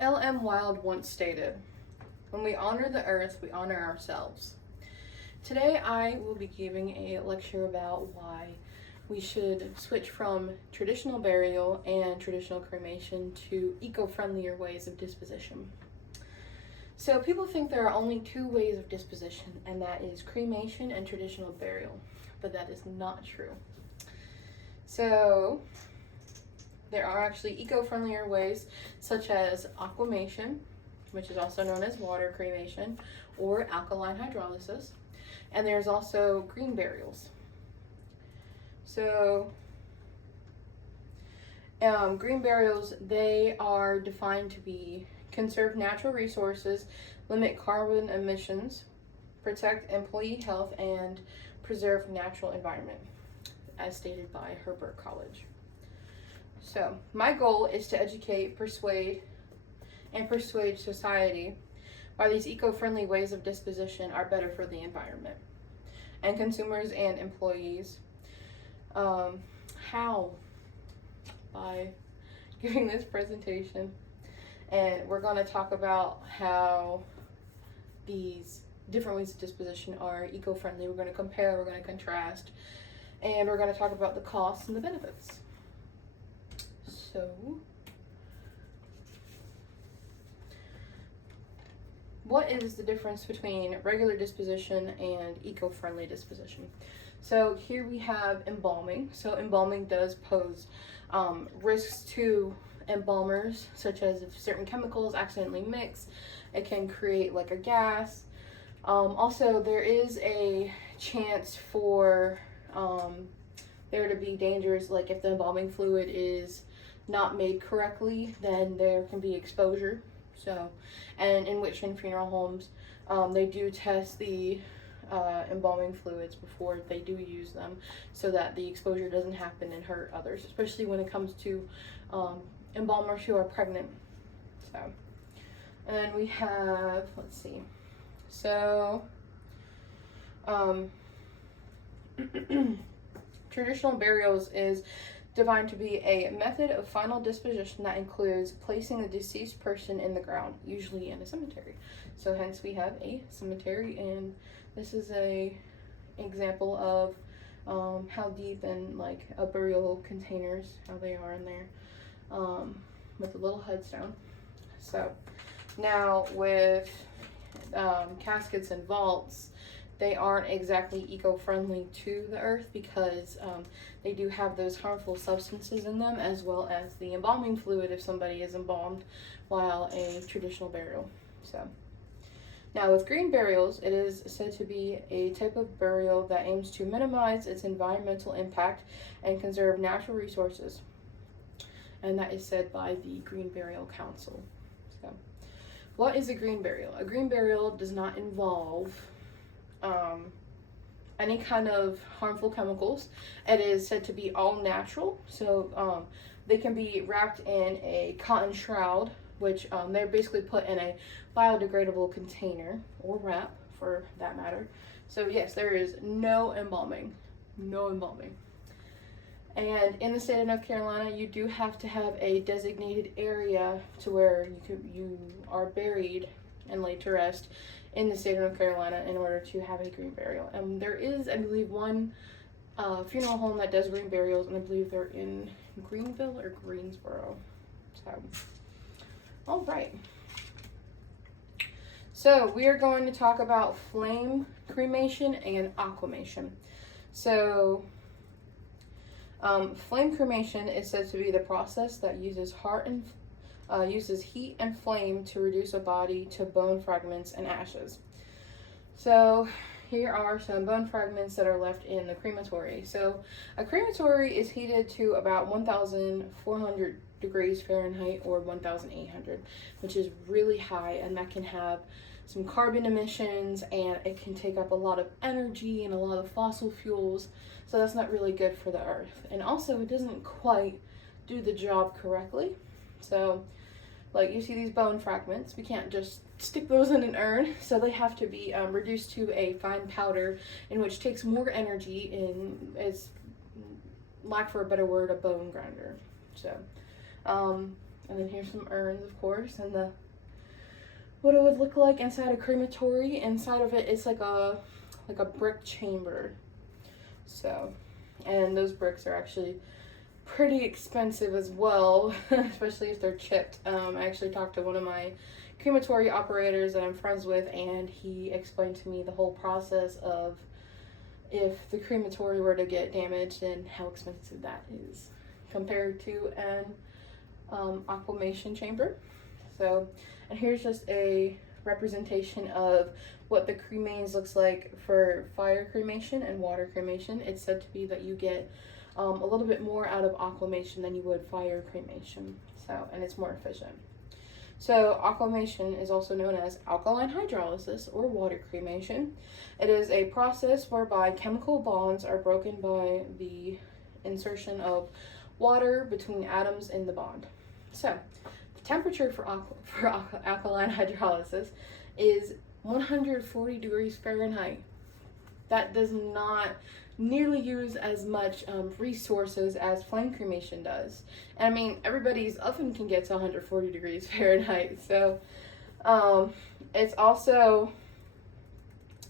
L.M. Wild once stated, "When we honor the earth, we honor ourselves." Today I will be giving a lecture about why we should switch from traditional burial and traditional cremation to eco-friendlier ways of disposition. So people think there are only two ways of disposition, and that is cremation and traditional burial, but that is not true. So there are actually eco-friendlier ways, such as aquamation, which is also known as water cremation, or alkaline hydrolysis, and there's also green burials. So green burials, they are defined to be conserve natural resources, limit carbon emissions, protect employee health, and preserve natural environment, as stated by Herbert College. So my goal is to educate, persuade society why these eco-friendly ways of disposition are better for the environment and consumers and employees. How? By giving this presentation, and we're going to talk about how these different ways of disposition are eco-friendly. We're going to compare, we're going to contrast, and we're going to talk about the costs and the benefits. So, what is the difference between regular disposition and eco-friendly disposition? So here we have embalming. So embalming does pose risks to embalmers, such as if certain chemicals accidentally mix, it can create like a gas. Also, there is a chance for there to be dangers, like if the embalming fluid is not made correctly, then there can be exposure. So, and in which in funeral homes, they do test the embalming fluids before they do use them, so that the exposure doesn't happen and hurt others, especially when it comes to embalmers who are pregnant. So, and we have, let's see, so traditional burials is defined to be a method of final disposition that includes placing the deceased person in the ground, usually in a cemetery. So hence we have a cemetery, and this is a example of how deep in like a burial containers, how they are in there, with a little headstone. So now with caskets and vaults, they aren't exactly eco-friendly to the earth because they do have those harmful substances in them, as well as the embalming fluid if somebody is embalmed while a traditional burial. So now with green burials, it is said to be a type of burial that aims to minimize its environmental impact and conserve natural resources, and that is said by the Green Burial Council. So what is a green burial? A green burial does not involve any kind of harmful chemicals. It is said to be all natural, so they can be wrapped in a cotton shroud, which they're basically put in a biodegradable container, or wrap for that matter. So yes, there is no embalming. And in the state of North Carolina, you do have to have a designated area to where you are buried and laid to rest in the state of North Carolina in order to have a green burial. And there is, I believe, one funeral home that does green burials, and I believe they're in Greenville or Greensboro. So, all right. So we are going to talk about flame cremation and aquamation. So flame cremation is said to be the process that uses heat and flame to reduce a body to bone fragments and ashes. So here are some bone fragments that are left in the crematory. So a crematory is heated to about 1,400 degrees Fahrenheit or 1,800, which is really high, and that can have some carbon emissions, and it can take up a lot of energy and a lot of fossil fuels. So that's not really good for the earth. And also it doesn't quite do the job correctly. So like you see these bone fragments, we can't just stick those in an urn. So they have to be reduced to a fine powder, in which takes more energy and is, lack for a better word, a bone grinder. So And then here's some urns, of course, and what it would look like inside a crematory. Inside of it, it's like a brick chamber. So, and those bricks are actually pretty expensive as well, especially if they're chipped. I actually talked to one of my crematory operators that I'm friends with, and he explained to me the whole process of if the crematory were to get damaged and how expensive that is compared to an aquamation chamber. So, and here's just a representation of what the cremains looks like for fire cremation and water cremation. It's said to be that you get a little bit more out of aquamation than you would fire cremation. So, and it's more efficient. So aquamation is also known as alkaline hydrolysis or water cremation. It is a process whereby chemical bonds are broken by the insertion of water between atoms in the bond. So the temperature for alkaline hydrolysis is 140 degrees Fahrenheit. That does not nearly use as much resources as flame cremation does. And I mean, everybody's oven can get to 140 degrees Fahrenheit. So it's also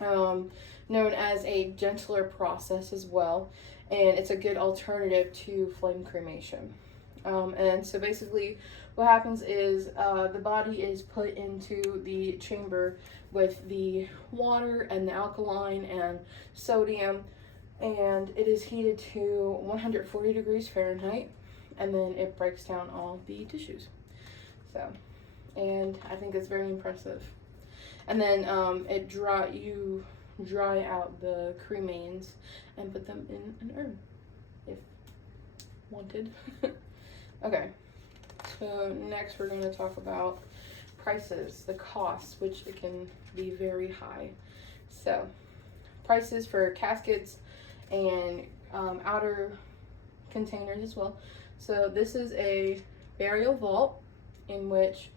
known as a gentler process as well. And it's a good alternative to flame cremation. And so basically what happens is the body is put into the chamber with the water and the alkaline and sodium, and it is heated to 140 degrees Fahrenheit, and then it breaks down all the tissues. So, and I think it's very impressive. And then you dry out the cremains and put them in an urn if wanted. Okay, so next we're going to talk about prices, the costs, which it can be very high. So prices for caskets and outer containers as well. So this is a burial vault in which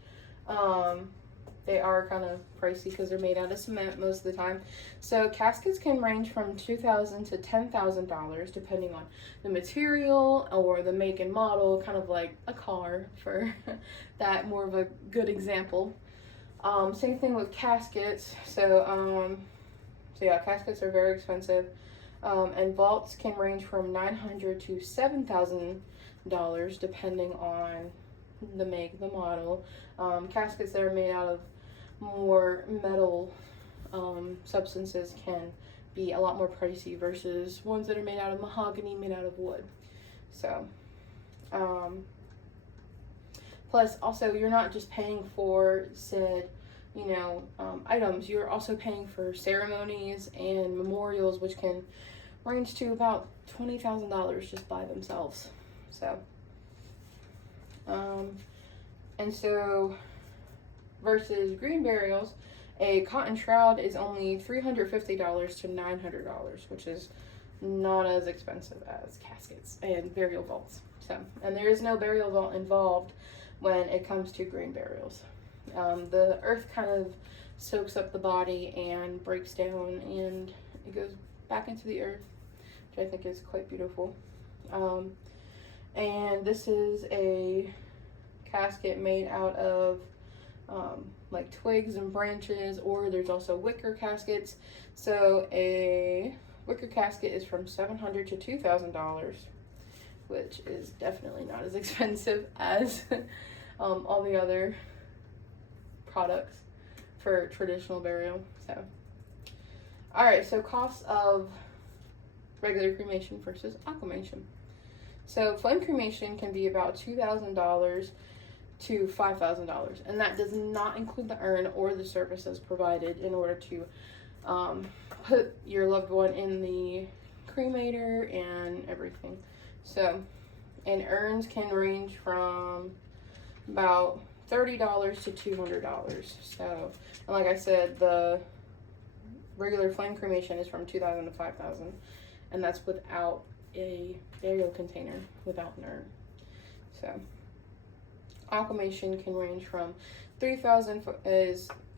they are kind of pricey because they're made out of cement most of the time. So caskets can range from $2,000 to $10,000 depending on the material or the make and model, kind of like a car for that more of a good example. Same thing with caskets. So yeah, caskets are very expensive. And vaults can range from $900 to $7,000 depending on the make, the model. Caskets that are made out of more metal substances can be a lot more pricey versus ones that are made out of mahogany, made out of wood. So, plus also you're not just paying for said, items, you're also paying for ceremonies and memorials, which can range to about $20,000 just by themselves. So, and so versus green burials, a cotton shroud is only $350 to $900, which is not as expensive as caskets and burial vaults. So, and there is no burial vault involved when it comes to green burials. The earth kind of soaks up the body and breaks down, and it goes back into the earth, which I think is quite beautiful. And this is a casket made out of like twigs and branches, or there's also wicker caskets. So a wicker casket is from $700 to $2,000, which is definitely not as expensive as all the other products for traditional burial. So, all right, so costs of regular cremation versus aquamation. So flame cremation can be about $2,000 to $5,000, and that does not include the urn or the services provided in order to put your loved one in the cremator and everything. So, and urns can range from about $30 to $200. So, and like I said, the regular flame cremation is from $2,000 to $5,000, and that's without a burial container, without an urn. So, aquamation can range from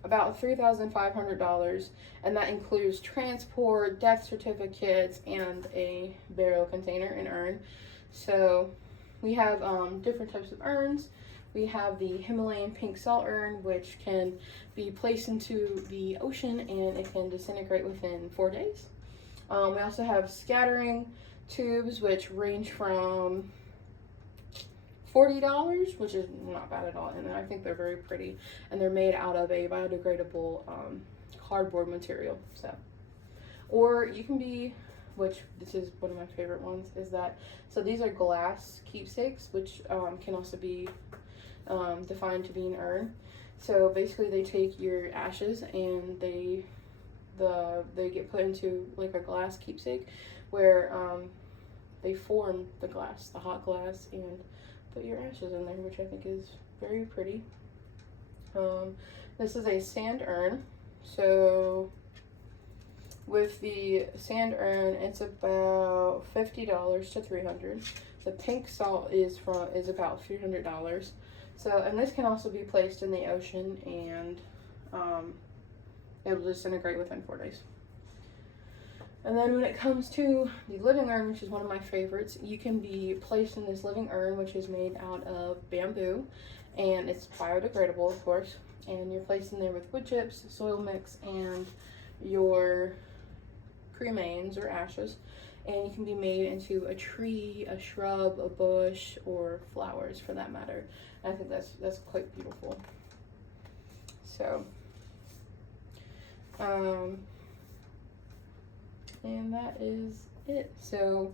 about $3,500, and that includes transport, death certificates, and a burial container and urn. So we have different types of urns. We have the Himalayan pink salt urn, which can be placed into the ocean and it can disintegrate within 4 days. We also have scattering tubes, which range from $40, which is not bad at all, and I think they're very pretty, and they're made out of a biodegradable cardboard material. So, or you can be, which this is one of my favorite ones, is that, so these are glass keepsakes, which can also be defined to be an urn. So basically they take your ashes and they get put into like a glass keepsake where they form the glass, the hot glass, and put your ashes in there, which I think is very pretty. This is a sand urn. So with the sand urn, it's about $50 to $300. The pink salt is about $300. So, and this can also be placed in the ocean, and it'll disintegrate within 4 days. And then when it comes to the living urn, which is one of my favorites, you can be placed in this living urn, which is made out of bamboo, and it's biodegradable, of course. And you're placed in there with wood chips, soil mix, and your cremains or ashes. And you can be made into a tree, a shrub, a bush, or flowers for that matter. And I think that's quite beautiful. So, and that is it. So,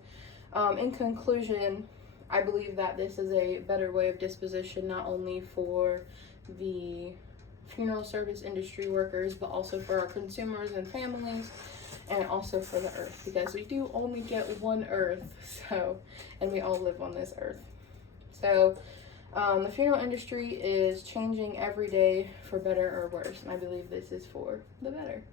in conclusion, I believe that this is a better way of disposition, not only for the funeral service industry workers, but also for our consumers and families, and also for the earth, because we do only get one earth, so, and we all live on this earth. So, the funeral industry is changing every day for better or worse, and I believe this is for the better.